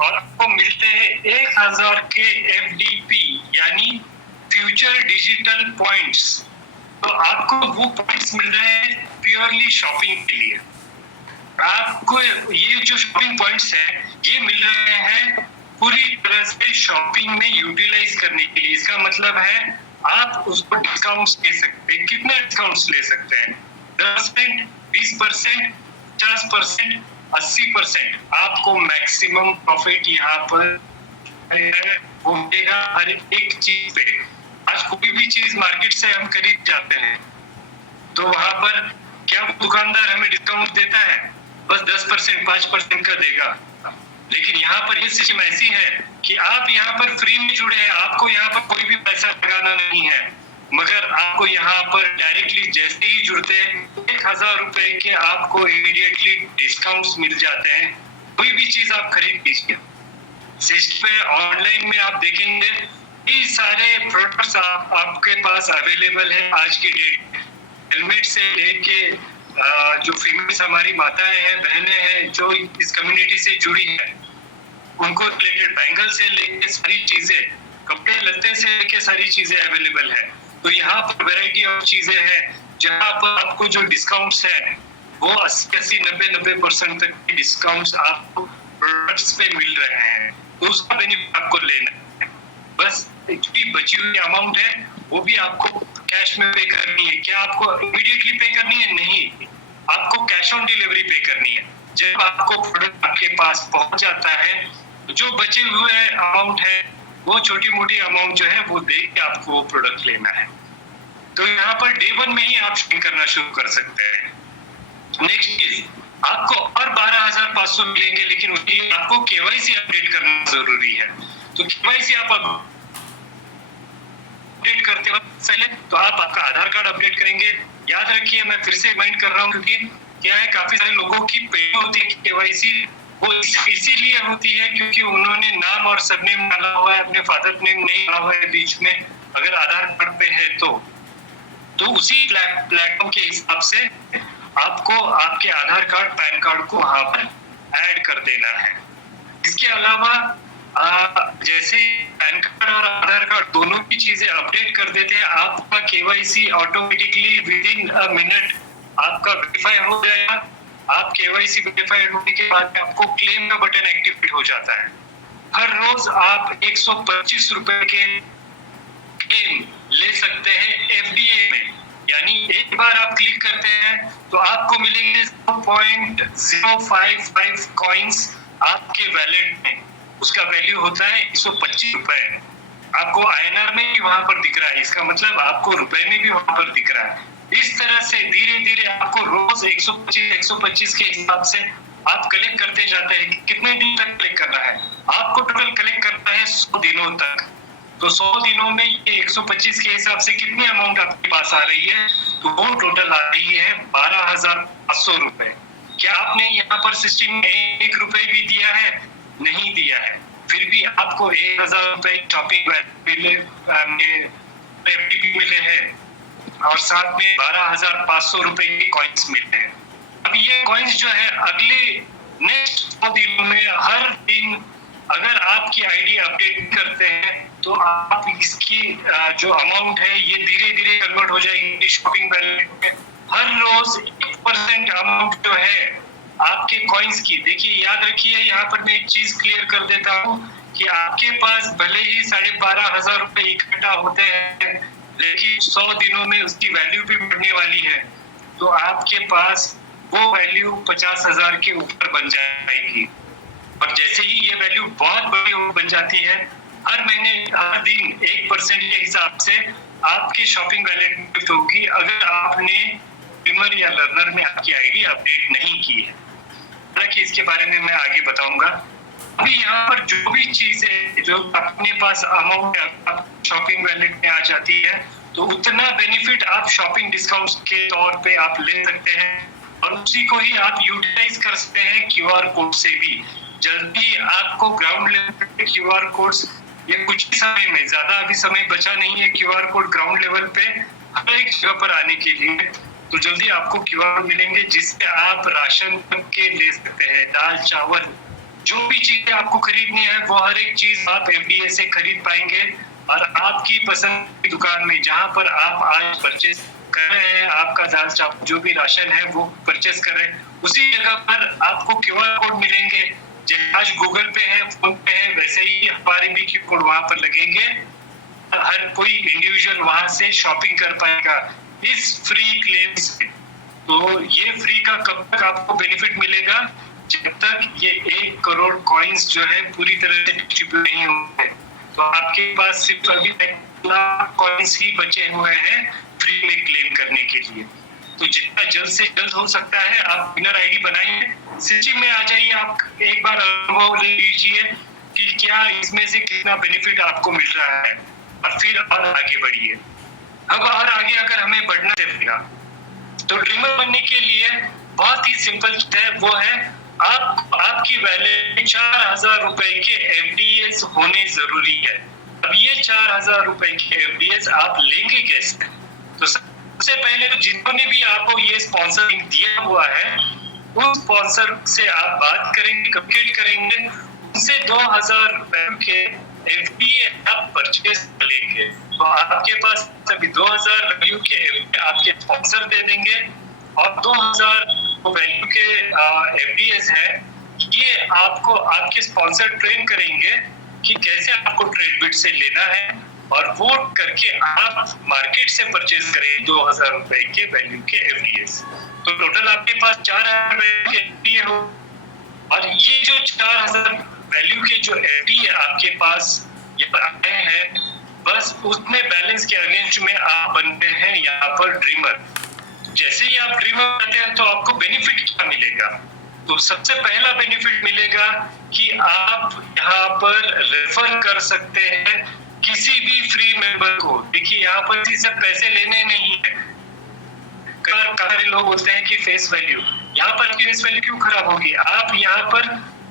और आपको मिलते हैं 1000 के FDP यानी फ्यूचर डिजिटल पॉइंट्स। तो आपको वो पॉइंट्स मिल रहे हैं प्योरली शॉपिंग के लिए। आपको ये जो शॉपिंग पॉइंट्स है ये मिल रहे हैं पूरी तरह से शॉपिंग में यूटिलाइज करने के लिए। इसका मतलब है आप उसको डिस्काउंट्स ले सकते हैं। कितने डिस्काउंट्स ले सकते हैं? 10%, 20%, 50%, 80%। आपको मैक्सिमम प्रॉफिट यहाँ पर वो मिलेगा हर एक चीज पे। आज कोई भी चीज मार्केट से हम खरीद जाते हैं तो वहां पर क्या दुकानदार हमें डिस्काउंट देता है? बस 10%, 5% का देगा। लेकिन यहाँ पर ये सिस्टम ऐसी है कि आप यहाँ पर फ्री में जुड़े हैं, आपको यहाँ पर कोई भी पैसा लगाना नहीं है, मगर आपको यहाँ पर डायरेक्टली जैसे ही जुड़ते हैं 1000 रुपए के आपको इमीडिएटली डिस्काउंट्स मिल जाते हैं। कोई भी चीज आप खरीद लीजिए। सिस्टम पे ऑनलाइन में आप देखेंगे ये सारे प्रोडक्ट्स आपके पास अवेलेबल है आज की डेट। हेलमेट से लेके जो फीमेल्स हमारी माताएं हैं, बहनें हैं जो इस कम्युनिटी से जुड़ी है, उनको रिलेटेड बैंगल से लेके सारी चीजें, कपड़े लत्ते से लेके सारी चीजें अवेलेबल है। तो यहाँ पर वैरायटी ऑफ चीजें हैं जहाँ पर आपको जो डिस्काउंट्स है वो 80, 90% तक के डिस्काउंट्स आपको प्रोडक्ट्स पे मिल रहे हैं। तो उसका बेनिफिट आपको लेना है। बस जो बची हुई अमाउंट है वो भी आपको कैश में पे करनी है। क्या आपको इमीडिएटली पे करनी है? नहीं, आपको कैश ऑन डिलीवरी पे करनी है। जब आपको प्रोडक्ट आपके पास पहुंच जाता है जो बचे हुए अमाउंट है वो छोटी मोटी अमाउंट जो है वो दे के आपको वो प्रोडक्ट लेना है। तो यहाँ पर डे 1 में ही आप शॉपिंग करना शुरू कर सकते हैं। नेक्स्ट चीज, आपको और 12,500 मिलेंगे, लेकिन उसके लिए आपको KYC अपडेट करना जरूरी है। तो KYC आप अपडेट करते वक्त पहले तो आप आपका आधार कार्ड अपडेट करेंगे। याद रखिए, मैं फिर से रिमाइंड कर रहा हूँ क्योंकि क्या है काफी सारे लोगों की पेंडिंग होती है KYC। वो इसीलिए होती है क्योंकि उन्होंने नाम और सरनेम डाला हुआ है, अपने फादर नेम नहीं डाला हुआ है बीच में, अगर आधार कार्ड पे है तो उसी प्लेटफॉर्म के हिसाब से आपको आपके आधार कार्ड, पैन कार्ड को वहां पर ऐड कर देना है। इसके अलावा जैसे पैन कार्ड और आधार कार्ड दोनों की चीजें अपडेट कर देते हैं, आपका KYC automatically with in a minute आपका वेरीफाई हो जाएगा। आप KYC वेरीफाइड होने के बाद आपको क्लेम का बटन एक्टिवेट हो जाता है। हर रोज आप 125 रुपए के क्लेम ले सकते हैं FDA में। यानी एक बार आप क्लिक करते हैं तो आपको मिलेंगे 0.055 कॉइन्स आपके वैलेट में। उसका वैल्यू होता है 125 रुपए। आपको INR में भी वहां पर दिख रहा है, इसका मतलब आपको रुपए में भी वहां पर दिख रहा है। इस तरह से धीरे धीरे आपको रोज 125 के हिसाब से आप कलेक्ट करते जाते हैं। कितने दिन तक कलेक्ट करना है? आपको टोटल कलेक्ट करना है 100 दिनों तक। तो 100 दिनों में ये 125 के हिसाब से कितनी अमाउंट आपके पास आ रही है? तो वो टोटल आ रही है 12,500 रुपए। क्या आपने यहाँ पर सिस्टम में 1 रुपए भी दिया है? नहीं दिया है, फिर भी आपको 1,000 रुपए शॉपिंग मिले हैं और साथ में 12,500 रुपए के कॉइन्स मिलते हैं। अब ये कॉइन्स जो है अगले नेक्स्ट 100 दिनों में हर दिन अगर आपकी आईडी अपडेट करते हैं तो आप इसकी जो अमाउंट है ये धीरे धीरे कन्वर्ट हो जाएगी शॉपिंग वैलेट में। हर रोज 1% अमाउंट जो है आपके कॉइन्स की, देखिए याद रखिए यहाँ पर मैं एक चीज क्लियर कर देता हूँ कि आपके पास भले ही 12,500 रुपए इकट्ठा होते हैं, लेकिन 100 दिनों में उसकी वैल्यू भी बढ़ने वाली है। तो आपके पास वो वैल्यू 50,000 के ऊपर बन जाएगी। और जैसे ही ये वैल्यू बहुत बड़ी बन जाती है, हर महीने हर दिन 1% के हिसाब से आपकी शॉपिंग वैलेट में होगी अगर आपने बीमर या लर्नर में आपकी आईडी अपडेट नहीं की है। हालांकि इसके बारे में मैं आगे बताऊंगा। अभी यहाँ पर जो भी चीजें जो अपने पास अमाउंट शॉपिंग वैलेट में आ जाती है तो उतना बेनिफिट आप शॉपिंग डिस्काउंट के तौर पे आप ले सकते हैं और उसी को ही आप यूटिलाइज कर सकते हैं QR कोड से भी। जल्दी आपको ग्राउंड लेवल पे QR कोड्स ये कुछ ही समय में, ज्यादा अभी समय बचा नहीं है QR कोड ग्राउंड लेवल पे हर एक जगह पर आने के लिए। तो जल्दी आपको QR मिलेंगे जिससे आप राशन के ले सकते हैं, दाल चावल जो भी चीजें आपको खरीदनी है वो हर एक चीज आप एफडीए से खरीद पाएंगे, और आपकी पसंद की दुकान में जहां पर आप आज परचेज कर रहे हैं, आपका दाल चावल जो भी राशन है वो परचेज कर रहे हैं, उसी जगह पर आपको क्यूआर कोड मिलेंगे। जैसे आज गूगल पे है, फोन पे है, वैसे ही हमारे भी क्यू कोड वहां पर लगेंगे। हर कोई इंडिविजुअल वहां से शॉपिंग कर पाएगा इस फ्री क्लेम से। तो ये फ्री का कब तक आपको बेनिफिट मिलेगा? जब तक ये 1 करोड़ कॉइन्स जो है पूरी तरह से डिस्ट्रीब्यूट नहीं होंगे। तो आपके पास सिर्फ अभी तक कॉइन्स ही बचे हुए हैं फ्री में क्लेम करने के लिए। तो जितना जल्द से जल्द हो सकता है आप विनर आईडी बनाइए, सिस्टम में आ जाइए, आप एक बार अनुभव ले लीजिए कि क्या इसमें से कितना बेनिफिट आपको मिल रहा है, और फिर और आगे बढ़िए। अब और आगे अगर हमें बढ़ना चाहिए तो ड्रीमर बनने के लिए बहुत ही सिंपल है, वो है आपकी वैलेट 4,000 रुपए के एफडीएस होने जरूरी है। अब ये 4,000 रुपए के एफडीएस आप लेंगे कैसे? तो सबसे पहले तो जिन्होंने भी आपको ये स्पॉन्सरिंग दिया हुआ है उस स्पॉन्सर से आप बात करेंगे, कम्युनिकेट करेंगे, उनसे 2,000 रुपए के एफडीए आप परचेज लेंगे। तो आपके पास अभी 2,000 वैल्यू के एफडीए आपके स्पॉन्सर दे देंगे, और 2,000 वैल्यू के एफडीएस है, ये आपको आपके स्पॉन्सर ट्रेन करेंगे कि कैसे आपको ट्रेडबिट से लेना है, और वो करके आप मार्केट से परचेज करें 2,000 रुपए के वैल्यू के एफडीएस। तो टोटल आपके पास 4,000 रुपए के एफडीए हो, और ये जो 4,000 वैल्यू के जो एफडी आपके पास ये आए हैं, बस उतने बैलेंस के अगेंस्ट में आप बनते हैं यहाँ पर ड्रीमर। जैसे ही आप ड्रीमर बनते हैं तो आपको बेनिफिट क्या मिलेगा? तो सबसे पहला बेनिफिट मिलेगा कि आप यहाँ पर रेफर कर सकते हैं किसी भी फ्री मेंबर को। देखिए यहाँ पर किसी से पैसे लेने नहीं है। काफी लोग बोलते हैं कि फेस वैल्यू, यहाँ पर फेस वैल्यू क्यों खराब होगी? आप यहाँ पर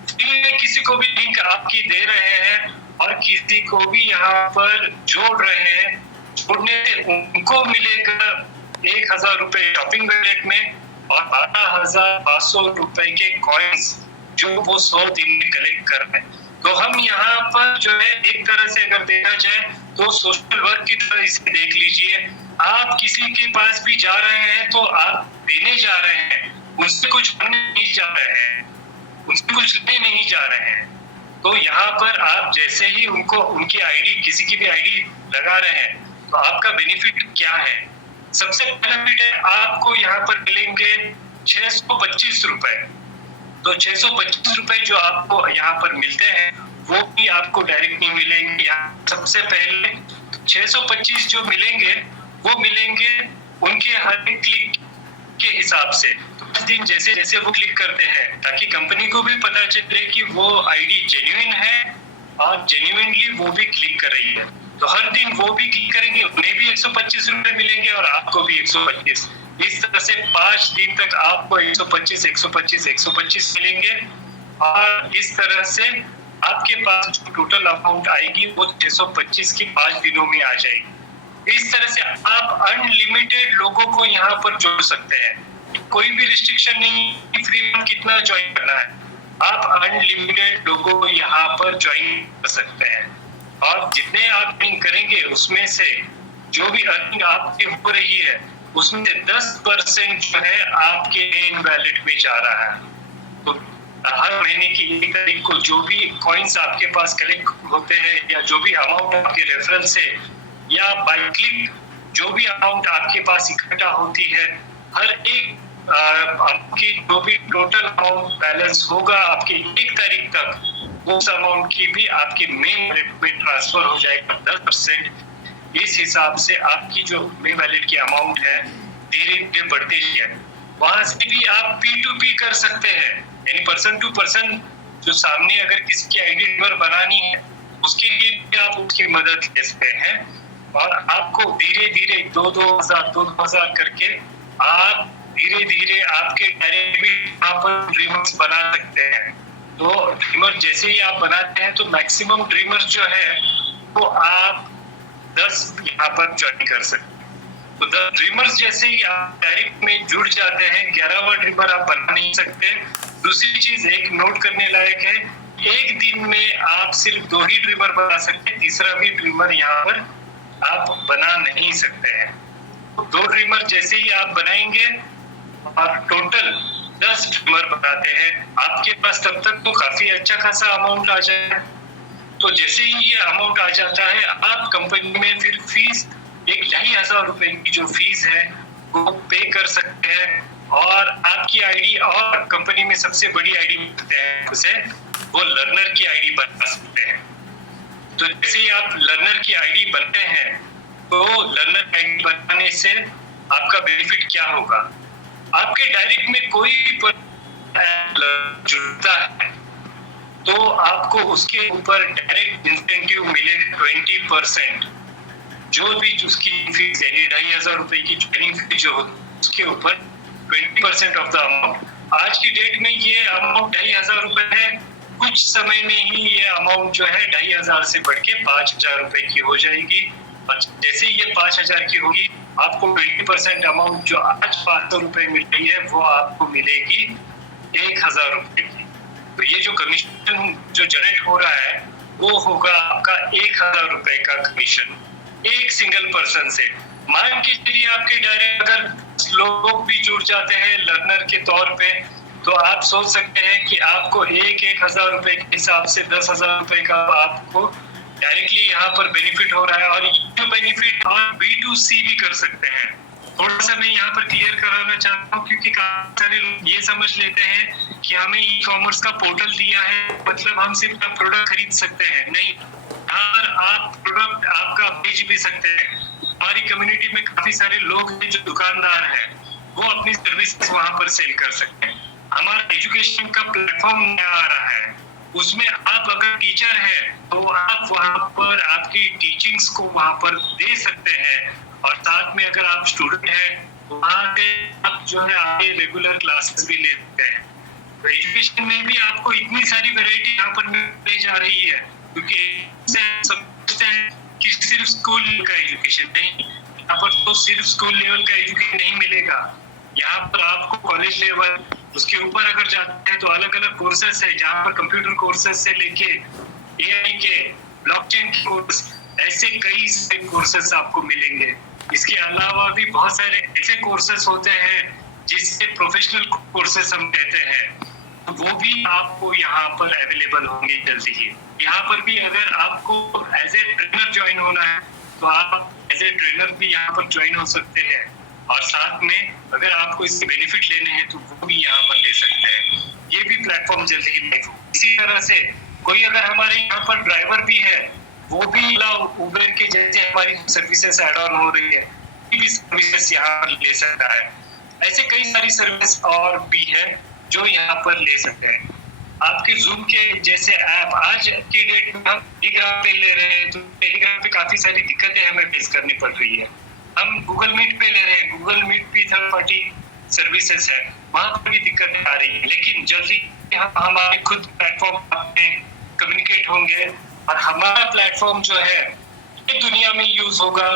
फ्री में किसी को भी लिंक आपकी दे रहे हैं और किसी को भी यहाँ पर जोड़ रहे हैं, जोड़ने से उनको मिलेगा 1,000 रुपए शॉपिंग वैलेट में और 12,500 रुपए के कॉइन्स जो वो 100 दिन में कलेक्ट कर रहे हैं। तो हम यहाँ पर जो है एक तरह से अगर देखा जाए तो सोशल वर्क की तरह इसे देख लीजिए। आप किसी के पास भी जा रहे हैं तो आप देने जा रहे हैं, उनसे कुछ बनने नहीं जा रहे हैं, उनसे कुछ लेने नहीं जा रहे हैं। तो यहाँ पर आप जैसे ही उनको उनकी आईडी, किसी की भी आईडी लगा रहे हैं तो आपका बेनिफिट क्या है? सबसे पहला बेनिफिट है आपको यहाँ पर मिलेंगे 625 रुपए। तो 625 रुपए जो आपको यहाँ पर मिलते हैं वो भी आपको डायरेक्ट नहीं मिलेंगे। यहाँ सबसे पहले 625 जो मिलेंगे वो मिलेंगे उनके हर एक क्लिक के हिसाब से। तो उस दिन जैसे जैसे वो क्लिक करते हैं ताकि कंपनी को भी पता चले कि वो आईडी जेन्युइन है और जेन्युइनली वो भी क्लिक कर रही है। तो हर दिन वो भी क्लिक करेंगे, उन्हें भी 125 रुपए मिलेंगे और आपको भी 125। इस तरह से 5 दिन तक आपको 125 125 125 मिलेंगे, और इस तरह से आपके पास जो टोटल अमाउंट आएगी वो 625 की 5 दिनों में आ जाएगी। इस तरह से आप अनलिमिटेड लोगों को यहाँ पर जोड़ सकते हैं, कोई भी रिस्ट्रिक्शन नहीं, फ्री में कितना ज्वाइन करना है, आप अनलिमिटेड लोगों को यहाँ पर ज्वाइन कर सकते हैं। और जितने आप अर्निंग करेंगे उसमें से जो भी अर्निंग आपकी हो रही है उसमें से 10% जो है आपके मेन वैलेट में जा रहा है। तो हर महीने की 1 तारीख को जो भी कॉइन्स आपके पास कलेक्ट होते हैं या जो भी अमाउंट आपके रेफरल से या बाय क्लिक जो भी अमाउंट आपके पास इकट्ठा होती है, हर एक आपकी जो भी टोटल अमाउंट बैलेंस होगा आपके 1 तारीख तक, उस अमाउंट की भी आपके मेन वैलेट में ट्रांसफर हो जाएगा 10%। इस हिसाब से आपकी जो मेन वैलेट की अमाउंट है धीरे धीरे बढ़ती है। वहां से भी आप P2P कर सकते हैं, यानी पर्सन टू पर्सन, जो सामने अगर किसी की आईडी नंबर बनानी है उसके लिए भी आप उसकी मदद ले सकते हैं, और आपको धीरे धीरे 2,000 करके आप धीरे धीरे आपके डायरेक्ट भी यहाँ पर ड्रीमर्स बना सकते हैं। तो ड्रीमर जैसे ही आप बनाते हैं तो मैक्सिमम ड्रीमर्स जो है वो आप 10 यहाँ पर ज्वाइन कर सकते हैं। तो 10 ड्रीमर्स जैसे ही आप डायरेक्ट में जुड़ जाते हैं, 11वां ड्रीमर आप बना नहीं सकते। दूसरी चीज एक नोट करने लायक है एक दिन में आप सिर्फ 2 ही ड्रीमर बना सकते हैं, तीसरा भी ड्रीमर यहाँ पर आप बना नहीं सकते हैं। 2 ड्रीमर जैसे ही आप बनाएंगे और टोटल 10 ड्रीमर बनाते हैं, आपके पास तब तक तो काफी अच्छा खासा अमाउंट आ जाए। तो जैसे ही ये अमाउंट आ जाता है, आप कंपनी में फिर फीस 1,500 रुपए की जो फीस है वो पे कर सकते हैं, और आपकी आईडी और कंपनी में सबसे बड़ी आईडी बनते हैं उसे वो लर्नर की आईडी बना सकते हैं। तो जैसे ही आप लर्नर की आईडी बनते हैं, तो लर्नर आईडी बनाने से आपका बेनिफिट क्या होगा, आपके डायरेक्ट में कोई भी जुड़ता है तो आपको उसके ऊपर डायरेक्ट इंसेंटिव मिले 20%, जो भी उसकी फीस यानी 2,500 रुपए की ज्वाइनिंग फीस जो होती उसके ऊपर 20% ऑफ द अमाउंट। आज की डेट में ये अमाउंट 2,500 रुपए है, कुछ समय में ही ये अमाउंट जो है 2,500 से बढ़ के 5,000 रुपए की हो जाएगी। और जैसे ही ये 5,000 की होगी, आपको 20% अमाउंट जो आज 500 रुपए मिल रही है वो आपको मिलेगी 1,000 रुपए की। तो ये जो कमीशन जो जनरेट हो रहा है वो होगा आपका 1,000 रुपए का कमीशन एक सिंगल पर्सन से। मान के चलिए आपके डायरेक्ट अगर लोग भी जुड़ जाते हैं लर्नर के तौर पे, तो आप सोच सकते हैं कि आपको 1,000 रुपए के हिसाब से 10,000 रुपए का आपको डायरेक्टली यहाँ पर बेनिफिट हो रहा है। और जो बेनिफिट आप B2C भी कर सकते हैं। थोड़ा सा मैं यहाँ पर क्लियर कराना चाहता हूँ, क्योंकि काफी सारे लोग ये समझ लेते हैं कि हमें ई कॉमर्स का पोर्टल दिया है मतलब हम सिर्फ प्रोडक्ट खरीद सकते हैं। नहीं, यहाँ पर आप प्रोडक्ट आपका बेच भी सकते हैं। हमारी कम्युनिटी में काफी सारे लोग हैं जो दुकानदार हैं, वो अपनी सर्विसेज वहाँ पर सेल कर सकते हैं। हमारा एजुकेशन का प्लेटफॉर्म आ रहा है, उसमें आप अगर टीचर हैं तो आप वहाँ पर आपकी टीचिंग्स को वहाँ पर दे सकते हैं, और साथ में अगर आप स्टूडेंट हैं वहाँ से आप जो है आगे रेगुलर क्लासेस भी ले सकते हैं। तो एजुकेशन में भी आपको इतनी सारी वैरायटी यहाँ पर मिलने जा रही है, क्योंकि समझते हैं कि सिर्फ स्कूल का एजुकेशन नहीं, यहाँ पर तो सिर्फ स्कूल लेवल का एजुकेशन नहीं मिलेगा। यहाँ पर आपको कॉलेज लेवल, उसके ऊपर अगर जाते हैं तो अलग अलग कोर्सेस है, जहाँ पर कंप्यूटर कोर्सेस से लेके AI के, ब्लॉकचेन के कोर्स, ऐसे कई सारे कोर्सेस आपको मिलेंगे। इसके अलावा भी बहुत सारे ऐसे कोर्सेस होते हैं जिससे प्रोफेशनल कोर्सेस हम कहते हैं, तो वो भी आपको यहाँ पर अवेलेबल होंगे जल्दी ही। यहाँ पर भी अगर आपको एज ए ट्रेनर ज्वाइन होना है तो आप एज ए ट्रेनर भी यहाँ पर ज्वाइन हो सकते हैं, और साथ में अगर आपको इसके बेनिफिट लेने हैं तो वो भी यहाँ पर ले सकते हैं। ये भी प्लेटफॉर्म जल्दी ही लाइव हो। इसी तरह से कोई अगर हमारे यहाँ पर ड्राइवर भी है, वो भी उबर के जैसे हमारी सर्विसेज ऐड ऑन हो रही है, भी सर्विसेज यहाँ पर ले सकता है। ऐसे कई सारी सर्विस और भी है जो यहाँ पर ले सकते हैं। आपके जूम के जैसे ऐप आज की डेट में हम टेलीग्राम पे ले रहे हैं, तो टेलीग्राम पे काफी सारी दिक्कतें हमें फेस करनी पड़ रही है। हम गूगल मीट पे ले रहे हैं, गूगल मीट भी थर्ड पार्टी सर्विसेज है, वहां पर भी दिक्कतें आ रही है। लेकिन जल्दी हम हमारे खुद प्लेटफॉर्म पे कम्युनिकेट होंगे, और हमारा प्लेटफॉर्म जो है ये दुनिया में यूज होगा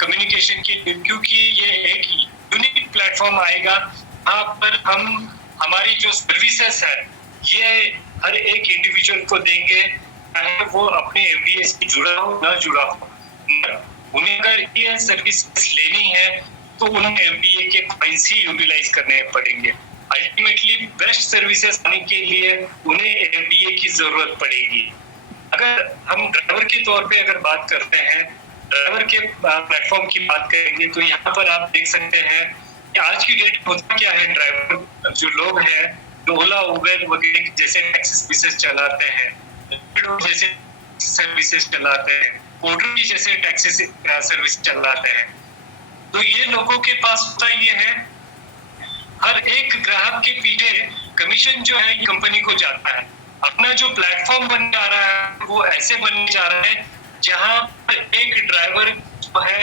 कम्युनिकेशन के लिए, क्योंकि ये एक यूनिक प्लेटफॉर्म आएगा। यहाँ पर हम हमारी जो सर्विसेज है ये हर एक इंडिविजुअल को देंगे, चाहे वो अपने FDA से जुड़ा हो ना जुड़ा हो। उन्हें अगर ये सर्विस लेनी है तो उन्हें FDA के कॉइन्स ही यूटिलाइज करने पड़ेंगे। अल्टीमेटली बेस्ट सर्विसेज आने के लिए उन्हें FDA की जरूरत पड़ेगी। अगर हम ड्राइवर के तौर पे अगर बात करते हैं, ड्राइवर के प्लेटफॉर्म की बात करेंगे, तो यहाँ पर आप देख सकते हैं कि आज की डेट होता क्या है। ड्राइवर जो लोग हैं जो ओला उबर वगैरह जैसे टैक्सी सर्विसेज चलाते हैं, जैसे सर्विसेज चलाते हैं, पोर्टर की जैसे टैक्सी सर्विस चलाते हैं, तो ये लोगों के पास होता ये है, हर एक ग्राहक के पीछे कमीशन जो है कंपनी को जाता है। अपना जो प्लेटफॉर्म बनने जा रहा है वो ऐसे बनने जा रहा है जहां पर एक ड्राइवर जो है,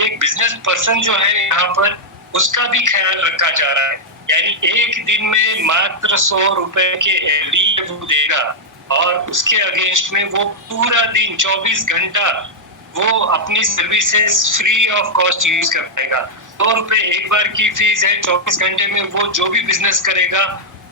एक बिजनेस पर्सन जो है यहाँ पर, उसका भी ख्याल रखा जा रहा है। यानी एक दिन में मात्र 100 रुपए के FDA वो देगा, और उसके अगेंस्ट में वो पूरा दिन 24 घंटा वो अपनी services free of cost use कर पाएगा। 100 रुपए एक बार की फीस है, 24 घंटे में वो जो भी बिजनेस करेगा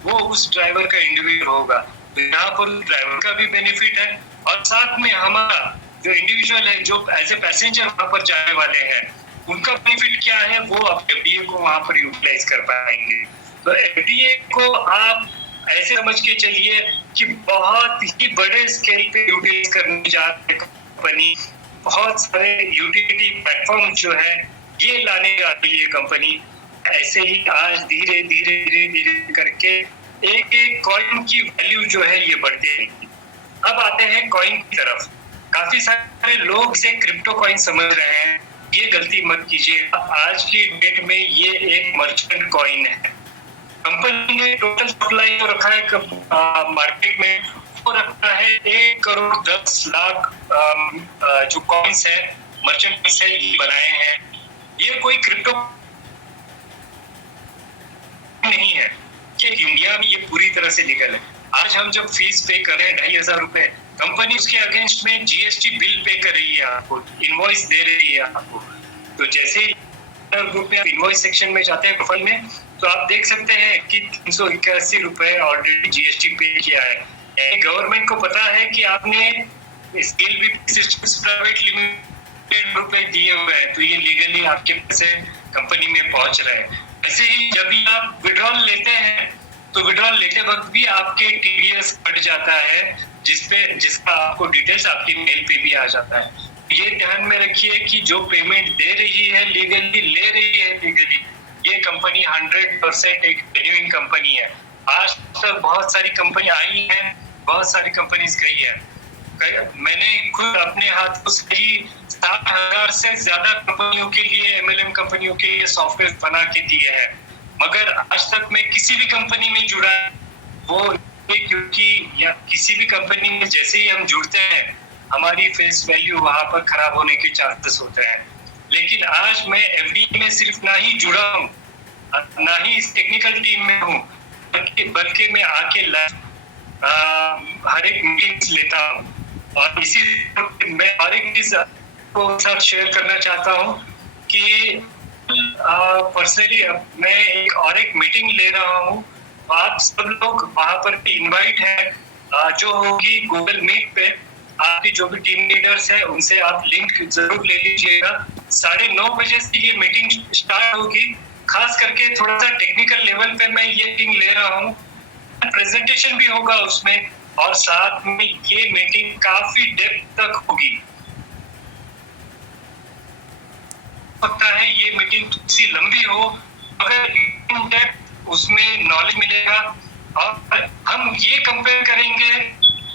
वो उस ड्राइवर का इंडिविजुअल होगा। तो यहाँ पर ड्राइवर का भी बेनिफिट है और साथ में हमारा जो इंडिविजुअल है, जो एज ए पैसेंजर वहां पर जाने वाले हैं, उनका बेनिफिट क्या है, वो आप एफडीए को वहां पर यूटिलाइज कर पाएंगे। तो एफडीए को आप ऐसे समझ के चलिए कि बहुत ही बड़े स्केल पे यूटिलाइज करने जा रही कंपनी, बहुत सारे यूटिलिटी प्लेटफॉर्म जो है ये लाने जा रही है कंपनी। ऐसे ही आज धीरे धीरे धीरे धीरे करके एक एक कॉइन की वैल्यू जो है ये बढ़ती है। अब आते हैं कॉइन की तरफ। काफी सारे लोग इसे क्रिप्टो कॉइन समझ रहे हैं, ये गलती मत कीजिए। आज की डेट में ये एक मर्चेंट कॉइन है। कंपनी ने टोटल सप्लाई जो रखा है मार्केट में, वो रखा है 1,10,00,000 जो कॉइन्स है, मर्चेंट कॉइन्स है, ये बनाए हैं। ये कोई क्रिप्टो नहीं है कि इंडिया में ये पूरी तरह से लीगल है। आज हम जब फीस पे कर रहे हैं 2,500 रुपए, कंपनी उसके अगेंस्ट में जीएसटी बिल पे कर रही है, आपको इनवॉइस दे रही है आपको। तो जैसे ही ग्रुप में इनवॉइस सेक्शन में जाते हैं प्रोफाइल में, तो आप देख सकते हैं कि 381 रुपए ऑलरेडी जीएसटी पे किया है। गवर्नमेंट को पता है कि आपने स्केल भी प्राइवेट लिमिटेड रुपए दिए हुए हैं, तो ये लीगली आपके पैसे कंपनी में पहुंच रहे हैं। ऐसे ही जब भी आप विड्रॉल लेते हैं, तो विड्रॉल लेते वक्त भी आपके टीडीएस कट जाता है, जिसका आपको डिटेल्स आपकी मेल पे भी आ जाता है। ये ध्यान में रखिए कि जो पेमेंट दे रही है लीगली, ले रही है लीगली, ये कंपनी 100% एक जेन्युइन कंपनी है। आज तक बहुत सारी कंपनी आई हैं, बहुत सारी कंपनीज गई है। मैंने खुद अपने हाथों से ही 60,000 से ज्यादा कंपनियों के लिए, एमएलएम कंपनियों के लिए सॉफ्टवेयर बना के दिए हैं, मगर आज तक मैं किसी भी कंपनी में जुड़ा वो, क्योंकि या किसी भी कंपनी में जैसे ही हम जुड़ते हैं, हमारी फेस वैल्यू वहां पर खराब होने के चांसेस होते हैं। लेकिन आज मैं एफडी में सिर्फ ना ही जुड़ा हूँ, ना ही इस टेक्निकल टीम में हूँ, बल्कि मैं आके हर एक मीटिंग्स लेता हूँ। और इसी मैं और एक चीज को साथ शेयर करना चाहता हूँ कि पर्सनली मैं एक मीटिंग ले रहा हूँ। आप सब लोग वहां पर इनवाइट है, जो होगी गूगल मीट पे। आपकी जो भी टीम लीडर्स है उनसे आप लिंक जरूर ले लीजिएगा। 9:30 बजे से ये मीटिंग स्टार्ट होगी। खास करके थोड़ा सा टेक्निकल लेवल पे मैं ये मीटिंग ले रहा हूँ, प्रेजेंटेशन भी होगा उसमें, और साथ में ये मीटिंग काफी डेप्थ तक होगी। सकता है ये मीटिंग थोड़ी लंबी हो, मगर इन डेप्थ उसमें नॉलेज मिलेगा। और हम ये कंपेयर करेंगे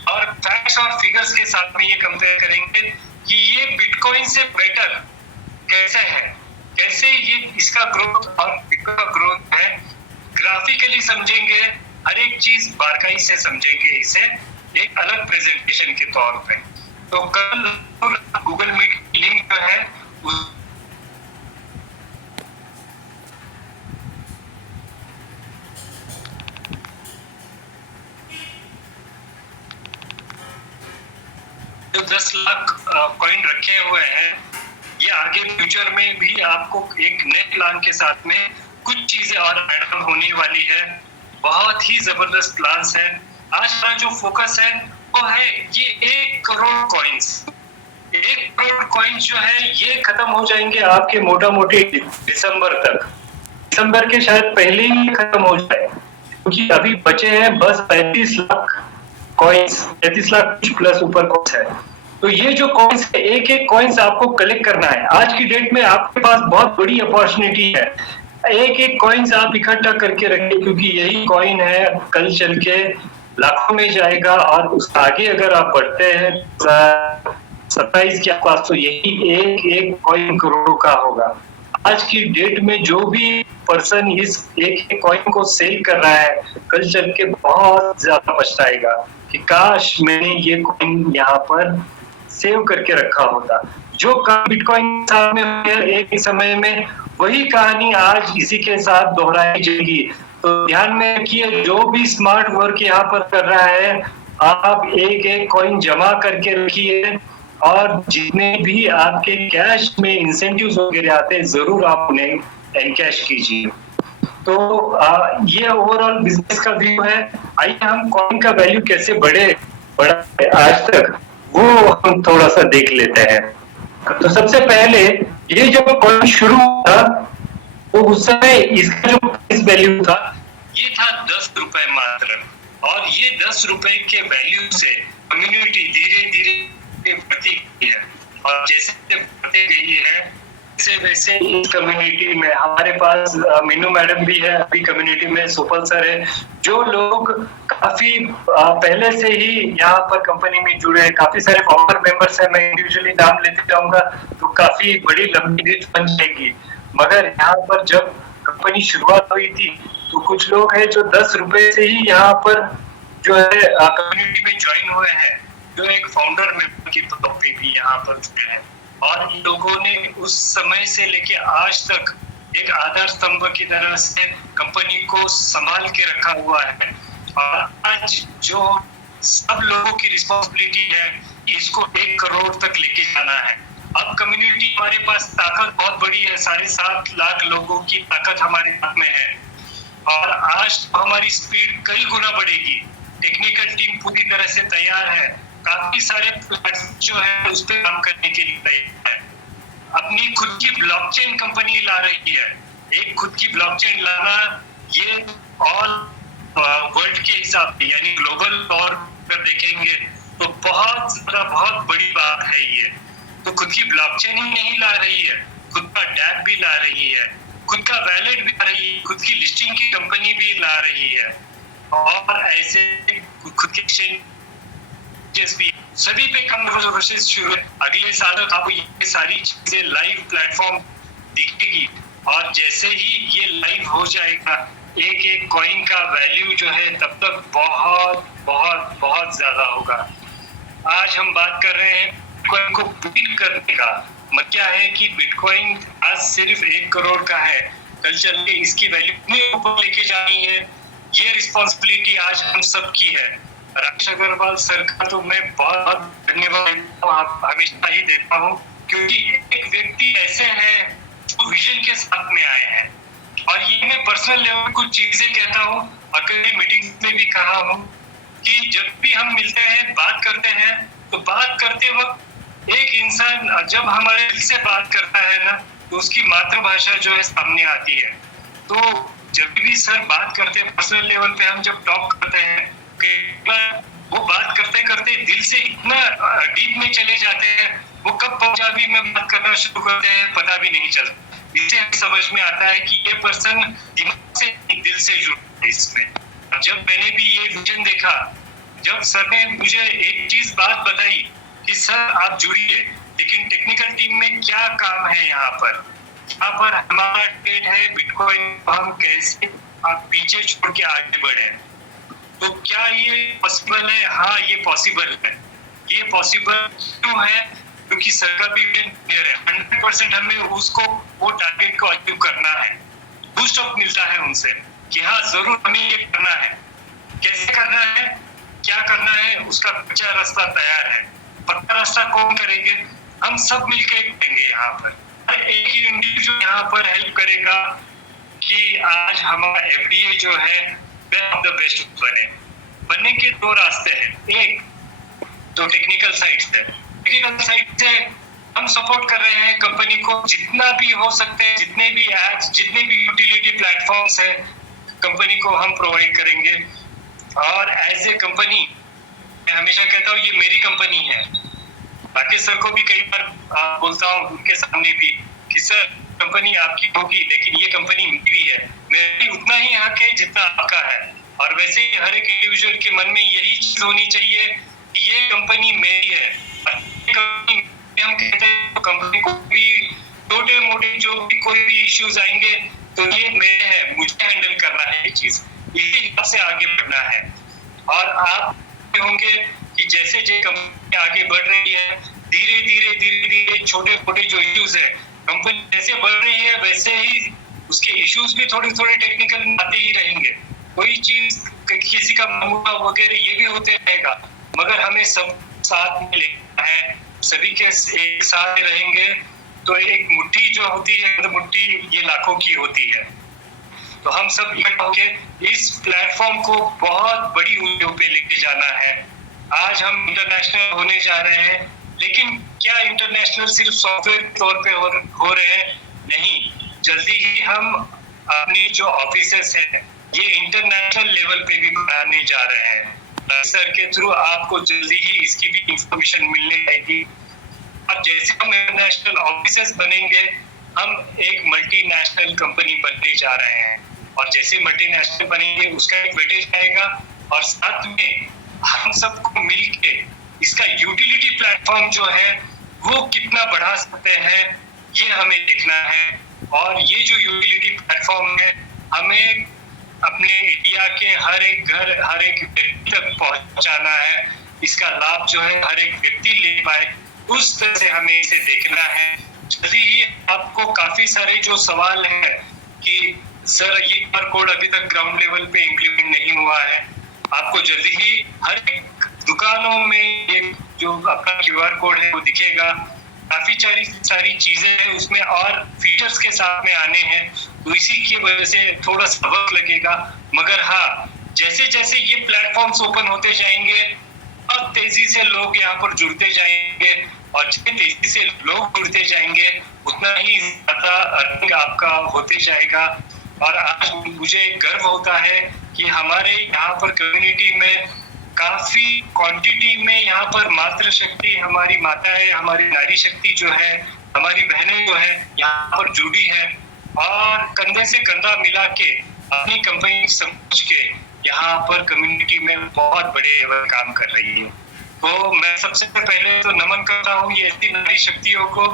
और फैक्ट्स और फिगर्स के साथ में ये कंपेयर करेंगे कि ये बिटकॉइन से बेटर कैसे है, कैसे ये इसका ग्रोथ और बिटकॉइन का ग्रोथ है। ग्राफिकली समझेंगे, हर एक चीज बारकाई से समझेंगे इसे एक अलग प्रेजेंटेशन के तौर पे। तो कल गूगल मीट लिंक जो है जो 10 लाख कॉइन रखे हुए हैं, ये आगे फ्यूचर में भी आपको एक नए प्लान के साथ में कुछ चीजें और ऐड ऑन होने वाली है। बहुत ही जबरदस्त प्लान्स है। आज का जो फोकस है वो है ये 1 करोड़ कॉइन्स। 1 करोड़ कॉइन्स जो है ये खत्म हो जाएंगे आपके मोटा मोटी दिसंबर तक। दिसंबर के शायद पहले ही खत्म हो जाए, क्योंकि अभी बचे हैं बस 35 लाख कॉइन्स, 35 लाख प्लस ऊपर कॉइन्स है। तो ये जो कॉइन्स है, एक एक कॉइन्स आपको कलेक्ट करना है। आज की डेट में आपके पास बहुत बड़ी अपॉर्चुनिटी है। एक एक कॉइन्स आप इकट्ठा करके रखिए, क्योंकि यही कॉइन है कल चल के लाखों में जाएगा। और उस आगे अगर आप बढ़ते हैं 27 के आसपास, तो यही एक एक कॉइन करोड़ों का होगा। आज की डेट में जो भी पर्सन इस एक एक कॉइन को सेल कर रहा है, कल चल के बहुत ज्यादा पछताएगा कि काश मैंने ये कॉइन यहाँ पर सेव करके रखा होता। जो बिटकॉइन साथ में एक ही समय में, वही कहानी आज इसी के साथ दोहराई जाएगी। तो ध्यान में रखिए, जो भी स्मार्ट वर्क यहाँ पर कर रहा है, आप एक एक कॉइन जमा करके रखिए, और जितने भी आपके कैश में इंसेंटिव्स वगैरह आते हैं, जरूर आप उन्हें एनकैश कीजिए। तो ये ओवरऑल बिजनेस का व्यू है। आइए हम कॉइन का वैल्यू कैसे बढ़ा है आज तक, वो हम थोड़ा सा देख लेते हैं। तो सबसे पहले ये जब कॉइन शुरू हुआ तो उस समय इसका जो प्राइस वैल्यू था ये था 10 रुपए मात्र, और ये 10 रुपए के वैल्यू से कम्युनिटी धीरे धीरे बढ़ती गई है, और जैसे बढ़ती गई है वैसे वैसे इस कम्युनिटी में हमारे पास मीनू मैडम भी है, अभी कम्युनिटी में सोपल सर है, जो लोग काफी पहले से ही यहाँ पर कंपनी में जुड़े हैं। काफी सारे फाउंडर मेंबर्स हैं, मैं इंडिविजुअली नाम लेते जाऊंगा तो काफी बड़ी लंबी लिस्ट बन जाएगी। मगर यहाँ पर जब कंपनी शुरुआत हुई थी तो कुछ लोग हैं जो 10 रुपए से ही यहाँ पर जो है कम्युनिटी में ज्वाइन हुए हैं, जो एक फाउंडर मेंबर के तौर पे भी यहाँ पर जुड़े हैं, और इन लोगों ने उस समय से लेके आज तक एक आधार स्तंभ की तरह से कंपनी को संभाल के रखा हुआ है। और आज जो सब लोगों की रिस्पॉन्सिबिलिटी है इसको 1 करोड़ तक लेके जाना है। अब कम्युनिटी हमारे पास ताकत बहुत बड़ी है, 7.5 लाख लोगों की ताकत हमारे हाथ में है, और आज हमारी स्पीड कई गुना बढ़ेगी। टेक्निकल टीम पूरी तरह से तैयार है, काफी सारे जो है उस पर काम करने के लिए तैयार है। अपनी खुद की ब्लॉकचेन कंपनी ला रही है। एक खुद की ब्लॉकचेन लाना ये ऑल वर्ल्ड के हिसाब से यानी ग्लोबल तौर पर देखेंगे तो बहुत बड़ी बात है ये। तो खुद की ब्लॉकचेन ही नहीं ला रही है, खुद का डैप भी ला रही है, खुद का वैलेट भी ला रही है, खुद की लिस्टिंग की कंपनी भी ला रही है, और ऐसे खुद के एक्सचेंजेस भी सभी पे कन्वर्सेशन शुरू है। अगले साल आपको ये सारी चीजें लाइव प्लेटफॉर्म दिखेगी, और जैसे ही ये लाइव हो जाएगा एक एक कॉइन का वैल्यू जो है तब तक बहुत बहुत बहुत ज्यादा होगा। आज हम बात कर रहे हैं बिटकॉइन को बीट करने का। मतलब क्या है कि बिटकॉइन आज सिर्फ 1 करोड़ का है, कल चल के इसकी वैल्यू इतने ऊपर लेके जानी है, ये रिस्पॉन्सिबिलिटी आज हम सब की है। राकेश अग्रवाल सर का तो मैं बहुत धन्यवाद हमेशा ही देता हूँ, क्योंकि एक व्यक्ति ऐसे हैं जो विजन के साथ में आए हैं। और ये मैं पर्सनल लेवल कुछ चीजें कहता हूँ, और कई मीटिंग में भी कहा हूँ कि जब भी हम मिलते हैं बात करते हैं तो बात करते वक्त एक इंसान जब हमारे दिल से बात करता है ना तो उसकी मातृभाषा जो है सामने आती है। तो जब भी सर बात करते हैं पर्सनल लेवल पे, हम जब टॉक करते हैं वो बात करते करते दिल से इतना डीप में चले जाते हैं, वो कब पंजाबी में बात करना शुरू करते हैं पता भी नहीं चलता। इससे समझ में आता है कि ये पर्सन दिमाग से दिल से जुड़ा है इसमें। जब मैंने भी ये विजन देखा, जब सर ने मुझे एक चीज बात बताई कि सर आप जुड़िए, लेकिन टेक्निकल टीम में क्या काम है यहाँ पर हमारा डेट है बिटकॉइन, हम कैसे आप पीछे छोड़ के आगे बढ़े, तो क्या ये पॉसिबल है? हाँ ये पॉसिबल है। ये पॉसिबल क्यों है? क्योंकि सर का भी विजन क्लियर है। 100% हमें उसको वो टारगेट को अचीव करना है। बूस्ट अप मिलता है उनसे कि हाँ जरूर हमें ये करना है। कैसे करना है, क्या करना है, उसका कच्चा रास्ता तैयार है, पक्का रास्ता कौन करेंगे? हम सब मिलकर करेंगे। यहाँ पर एक ही इंडिविजुअल यहाँ पर हेल्प करेगा कि आज हमारा एफडीए जो है ऑफ द बेस्ट बने। बनने के 2 रास्ते हैं। एक तो टेक्निकल साइड से, हम सपोर्ट कर रहे हैं कंपनी को जितना भी हो सकते हैं, जितने भी एप्स, जितने भी यूटिलिटी प्लेटफॉर्म्स है कंपनी को हम प्रोवाइड करेंगे। और एज ए कंपनी मैं हमेशा कहता हूँ ये मेरी कंपनी है। राकेश सर को भी कई बार बोलता हूँ उनके सामने भी कि सर कंपनी आपकी होगी लेकिन ये कंपनी मेरी है, मेरी उतना ही हक है जितना आपका है। और वैसे ही हर एक इंडिविजुअल के मन में यही चीज होनी चाहिए कि ये कंपनी मेरी है। हम कहते हैं तो कंपनी को भी छोटे मोटे जो भी कोई भी इश्यूज आएंगे तो ये मेरे है, मुझे हैंडल करना है ये चीज, इसी हिसाब से आगे बढ़ना है। और आप होंगे कि जैसे जैसे कंपनी आगे बढ़ रही है धीरे धीरे छोटे छोटे जो इश्यूज है, कंपनी जैसे बढ़ रही है वैसे ही उसके इश्यूज भी थोड़े थोड़े टेक्निकल आते ही रहेंगे। कोई चीज किसी का मामला वगैरह ये भी होते रहेगा, मगर हमें सब साथ में लेना है, सभी के एक साथ रहेंगे तो एक मुट्ठी जो होती है तो मुट्ठी ये लाखों की होती है। तो हम सब इकट्ठा होकर इस प्लेटफॉर्म को बहुत बड़ी ऊंचाइयों पे लेके जाना है। आज हम इंटरनेशनल होने जा रहे हैं, लेकिन क्या इंटरनेशनल सिर्फ सॉफ्टवेयर के तौर पे हो रहे हैं? नहीं, जल्दी ही हम अपनी जो ऑफिसेस हैं ये इंटरनेशनल लेवल पे भी बढ़ाने जा रहे हैं। सर के थ्रू आपको जल्दी ही इसकी भी इंफॉर्मेशन मिलने आएगी। और जैसे हम इंटरनेशनल ऑफिसेस बनेंगे, हम एक मल्टीनेशनल कंपनी बनने जा रहे हैं, और जैसे मल्टीनेशनल बनेंगे उसका एक वेटेज आएगा, और साथ में हम सबको मिलके इसका यूटिलिटी प्लेटफॉर्म जो है वो कितना बढ़ा सकते हैं, ये हमें देखना है। और ये जो यूटिलिटी प्लेटफॉर्म है, हमें अपने इंडिया के हर एक घर, हर एक व्यक्ति तक पहुंचाना है। इसका लाभ जो है हर एक व्यक्ति ले पाए, उस तरह से हमें इसे देखना है। जल्दी ही आपको काफी सारे जो सवाल हैं कि सर ये QR कोड अभी तक ग्राउंड लेवल पे इम्प्लीमेंट नहीं हुआ है, आपको जल्दी ही हर एक दुकानों में ये जो अपना QR कोड है वो दिखेगा। काफी सारी चीजें हैं उसमें और फीचर्स के साथ में आने हैं, तो इसी की वजह से थोड़ा सा वक्त लगेगा। मगर हाँ, जैसे जैसे ये प्लेटफॉर्म्स ओपन होते जाएंगे, अब तेजी से लोग यहाँ पर जुड़ते जाएंगे, और जितनी तेजी से लोग जुड़ते जाएंगे उतना ही ज्यादा अर्निंग आपका होते जाएगा। और आज मुझे गर्व होता है कि हमारे यहाँ पर कम्युनिटी में काफी क्वांटिटी में यहाँ पर मातृशक्ति, हमारी माताएं, हमारी नारी शक्ति जो है, हमारी बहनें जो है यहाँ पर जुड़ी है, और कंधे से कंधा मिला के अपनी कंपनी समझ के यहाँ पर कम्युनिटी में बहुत बड़े काम कर रही है। तो मैं सबसे पहले तो नमन करता हूँ ये ऐसी नारी शक्तियों को।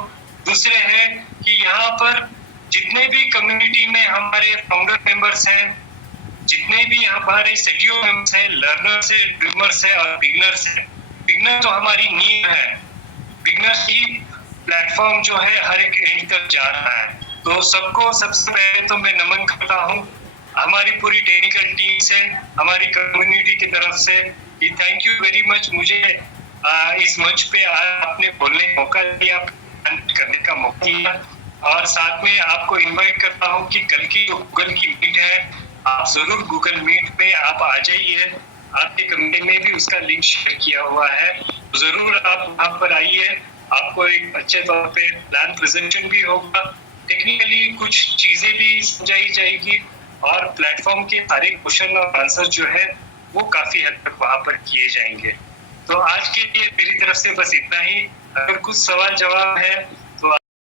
दूसरे है कि यहाँ पर जितने भी कम्युनिटी में हमारे फाउंडर मेंबर्स हैं, जितने भी हमारे सेटियो मेंबर्स हैं, लर्नर्स है, ड्रीमर्स है और बिगनर्स है। बिगनर तो हमारी नींव है, बिगनर्स ही प्लेटफॉर्म जो है हर एक एंड तक जा रहा है। तो सबको सबसे पहले तो मैं नमन करता हूँ हमारी पूरी टेक्निकल टीम से, हमारी कम्युनिटी की तरफ से कि थैंक यू वेरी मच, मुझे इस मंच पे आपने बोलने का मौका दिया, करने का मौका दिया। और साथ में आपको इनवाइट करता हूँ कि कल की जो गूगल की मीट है, आप जरूर गूगल मीट पे आप आ जाइए। आपके कमेटी में भी उसका लिंक शेयर किया हुआ है, जरूर आप वहाँ पर आइए। आपको एक अच्छे तौर पे प्लान प्रेजेंटेशन भी होगा, टेक्निकली कुछ चीजें भी समझाई जाएगी, और प्लेटफॉर्म के सारे क्वेश्चन और आंसर जो है वो काफी हद तक वहाँ पर किए जाएंगे। तो आज के लिए मेरी तरफ से बस इतना ही। अगर कुछ सवाल जवाब है